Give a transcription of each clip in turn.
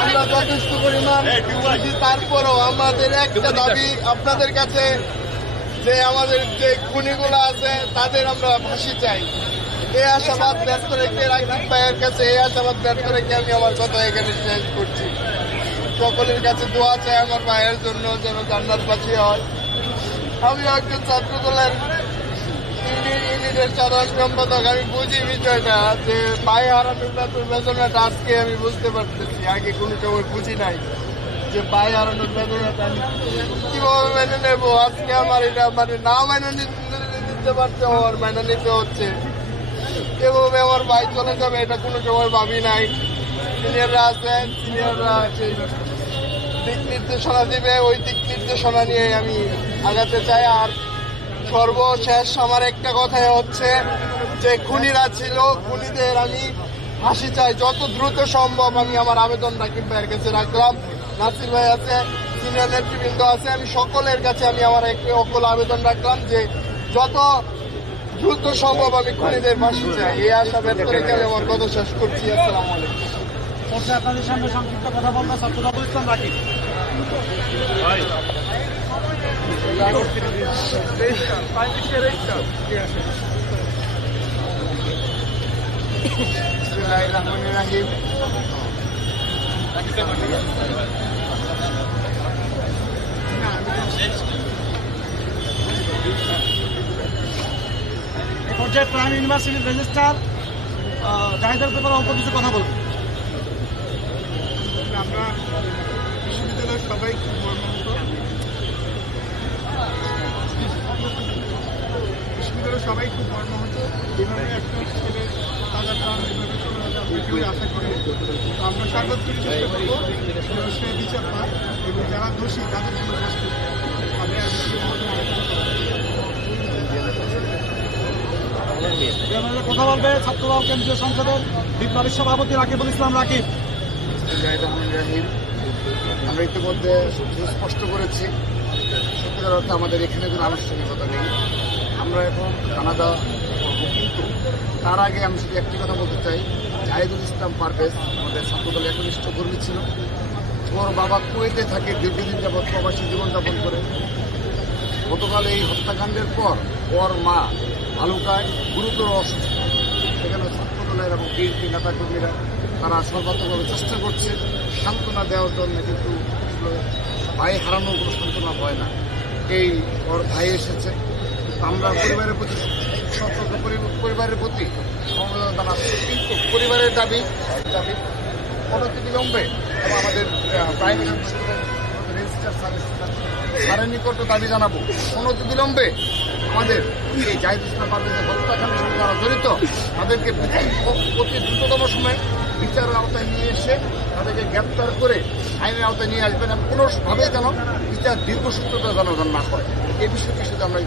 আমরা যথেষ্ট পরিমাণ তারপরও আমাদের একটা দাবি আপনাদের কাছে যে আমাদের যে খুনিগুলো আছে তাদের আমরা ফাঁসি চাই। এ আশাবাদ করে রেখে রাকিব ভাইয়ের কাছে এ আশাবাদ করে রেখে আমি আমার কথা এখানে শেষ করছি। সকলের কাছে দোয়া চাই আমার ভাইয়ের জন্য যেন জান্নাতবাসী হয়। আমি একজন ছাত্রদলের ইউনিটের সাধারণ সম্পাদক, আমি বুঝি বিষয়টা, যে ভাই হারানোর বেতন বেতনটা আজকে আমি বুঝতে পারতেছি। আগে কোনো সময় বুঝি নাই যে ভাই হারানোর বেতনটা আমি কীভাবে মেনে নেব? আজকে আমার এটা মানে না মেনে নিতে পারছে আমার মেনে নিতে হচ্ছে। এভাবে আমার ভাই চলে যাবে, এটা কোনো সময় ভাবি নাই। সিনিয়ররা আছে, সিনিয়ররা সেই দিক নির্দেশনা দিবে, ওই দিক নির্দেশনা নিয়ে আমি আগাতে চাই, আর সর্বশেষ আমার একটা কথাই হচ্ছে যে খুনিরা ছিল খুনিদের আমি ফাঁসি চাই। যত দ্রুত সম্ভব আমি আমার আবেদন রাকিব ভাইয়ের কাছে রাখলাম। নাসির ভাই আছে সিনিয়র নেতৃবৃন্দ আছে আমি সকলের কাছে আমি আমার একটি অকল আবেদন রাখলাম যে যত দ্রুত সম্ভব আমি খুনিদের ফাঁসি চাই। এই আশা ব্যক্ত রেখে আমি আমার কথা শেষ করছি। আসসালামু আলাইকুম। আপনাদের সামনে সংক্ষিপ্ত কথা বলব। ছাত্রদল ইসলাম রাকিব। পর্যায়ে প্রাইম ইউনিভার্সিটির রেজিস্ট্রার জাহিদের ব্যাপারে অল্প কিছু কথা বলব। আমরা বিশ্ববিদ্যালয়ের সবাই খুব সবাই খুব মর্মাহত। এভাবে একটা ছেলে এভাবে চলে যাবে আশা করি। তো আমরা সর্বোত্তম চেষ্টা করব সে বিচার পায় এবং যারা দোষী, তাদের জন্য শাস্তি আমি কথা বলবে ছাত্রদল কেন্দ্রীয় সংসদের বিপ্লবী সভাপতি রাকিবুল ইসলাম রাকিব। আমরা ইতিমধ্যে স্পষ্ট করেছি। সত্যিকার অর্থে আমাদের এখানে কোনো আনুষ্ঠানিকতা নেই। আমরা এখন কানাডা করব। কিন্তু তার আগে আমি শুধু একটি কথা বলতে চাই। জাহিদুল ইসলাম পারভেজ আমাদের ছাত্রদল একনিষ্ঠ কর্মী ছিল। ওর বাবা কুয়েতে থাকে দীর্ঘদিন যাবৎ প্রবাসী জীবনযাপন করে। গতকাল এই হত্যাকাণ্ডের পর ওর মা ভালুকায় গুরুতর অসুস্থ। সেখানে ছাত্রদলের এবং বিএনপি নেতাকর্মীরা তারা সর্বাত্মকভাবে চেষ্টা করছে সান্ত্বনা দেওয়ার জন্য, কিন্তু ভাই হারানোর কোনো সান্ত্বনা হয় না। এই ওর ভাই এসেছে। আমরা পরিবারের প্রতি সতর্ক পরি- পরিবারের প্রতি কিন্তু পরিবারের দাবি দাবি অনতিবিলম্বে আমাদের প্রাইমারি রেজিস্টার সার্ভিস স্যারের নিকট দাবি জানাব। অনতি বিলম্বে আমাদের এই জাহিদ ইসলাম পারভেজের সঙ্গে যারা জড়িত, তাদেরকে অতি দ্রুততম সময় বিচারের আওতায় নিয়ে এসে তাদেরকে গ্রেপ্তার করে আইনের আওতায় নিয়ে আসবেন এবং কোনোভাবেই যেন বিচার দীর্ঘসূত্রতা যেন না হয়। এই বিষয়টির সাথে আমরা এই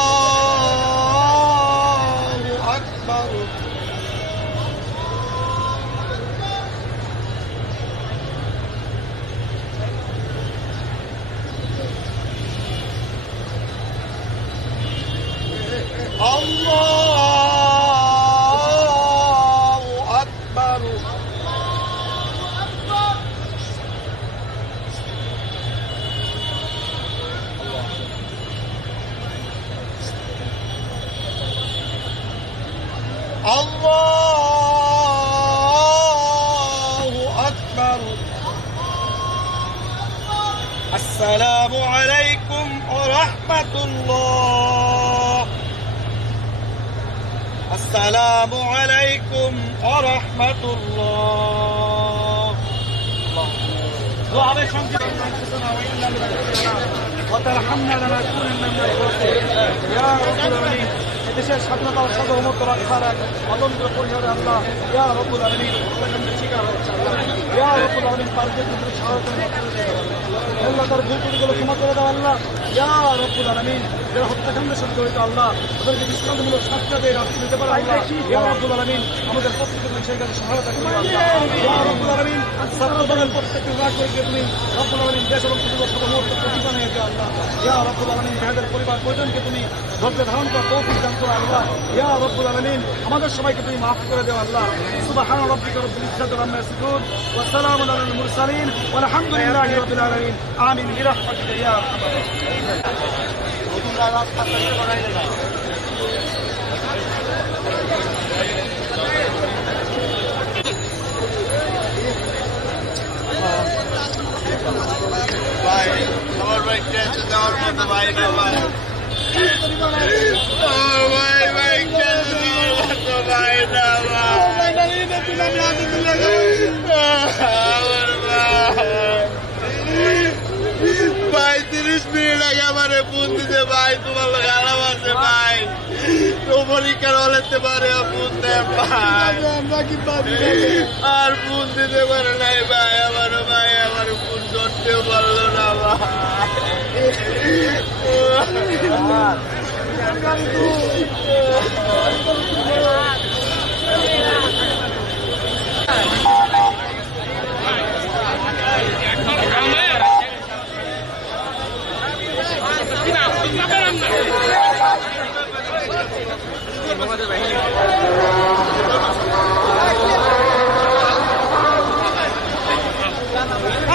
الله أكبر. السلام عليكم ورحمة الله. السلام عليكم ورحمة الله. الله وترحمنا لما من يا رب العالمين. এদেশের স্বাধীনতা সর্বমত রক্ষার এক অতন্ত্র পরিহারে আল্লাহ ইয়া রব্বুল আলামিন শিকার হচ্ছে ইয়া পারবে কিন্তু সাহসের আল্লাহ তার করে দেওয়া আল্লাহ। ইয়া রব্বুল আলামিন। যারা হত্যাকাণ্ডের সাথে জড়িত আল্লাহ তাদেরকে দৃষ্টান্তমূলক দিতে পারে, আল্লাহ। আলামিন আমাদের প্রত্যেককে তুমি তুমি তুমি আমাদের সবাইকে তুমি মাফ করে দেও, আল্লাহ। সুবহান রাব্বিকা আমিন আমার ভাই ক্যাশে দেওয়ার মতো ভাই না ভাই আমার ভাই ভাই ক্যাশে দেওয়ার মতো ভাই না ভাই আমার ভাই ভাই তিরিশ মিনিট আগে আমার ফোন দিতে ভাই তোমার লোক আরাম আছে ভাই। পরীক্ষার হলেতে পারে ফোন দেয় ভাই। আর ফোন দিতে পারে নাই ভাই আমার ভাই আমার ফোন ধরতেও পারল না ভাই।